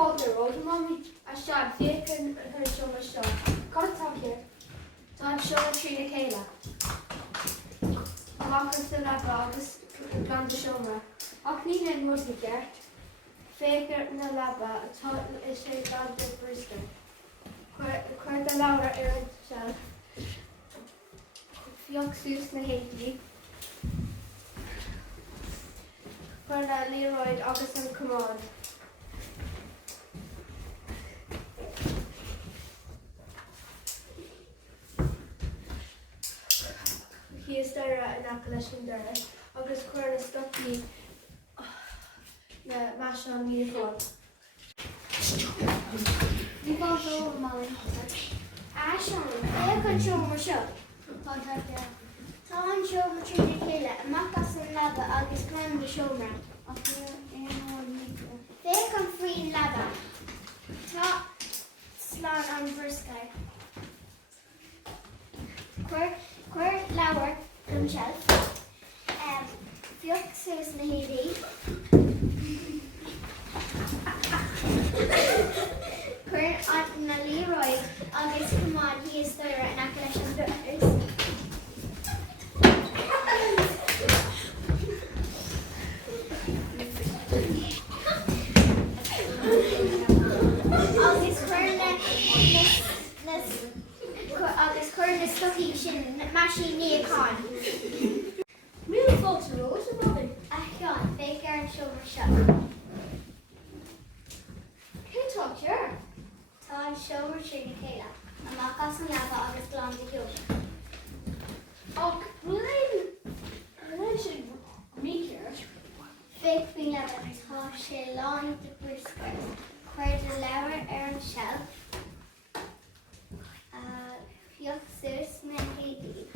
fáil de road mommy a shot bacon her show my shot. Got it top here. So I'm showing Trina Kayla. Walking to that dog is gone to show me. I'll clean it most of the dirt. Faker na laba, a tot is a dog de brisker. Quite the Laura Erin shell. Fioc sus na Haiti. Quite a Leroy August and Command. He is there in Appalachian there. August Quern is stucky. The mash on me phone. You can't show over Molly. Ashon, I can show my show. Contact there. Tá show my Trina Kayla. Makas and lava August Quern the show man. Up here and on me. They come free in lava. Tá slan on first guy. Quir lower himself. Fioc sus na Haiti. Current on na Leroy, August come on, he is there and I collection of others. August current is stucky shin mashing near con. Real folks rose about it. John, Baker and Shoulder Shut. Who talked here? Tá Shoulder Trina Kayla. I'm not casting lava August Blonde the Hill. Oh, when should meet here? Fake being lava. Tá she long the brisker. Quite the lower Aaron Shell. Fioc sus na Haiti.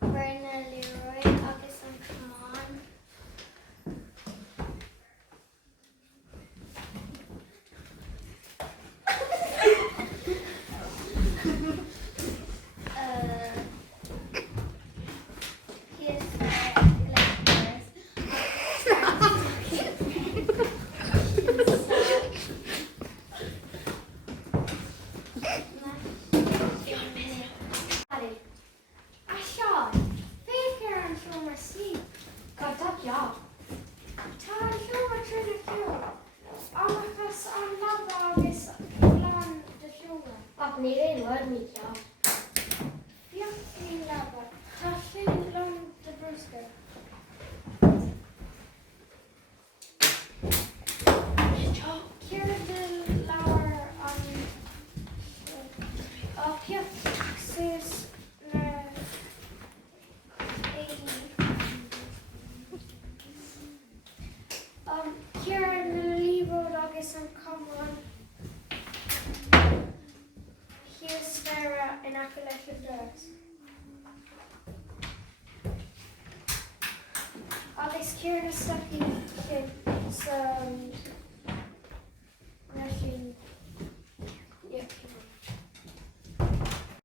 Berna Leroy, August and come on. Here's Need word me, y'all. Yeah, we love it. Tashin long the brisker. Here the lower on up here. Sis na 80. Here in the Lee Road, August and come on. Here's Sarah and Appalachian Doors. August Kieran is stuck in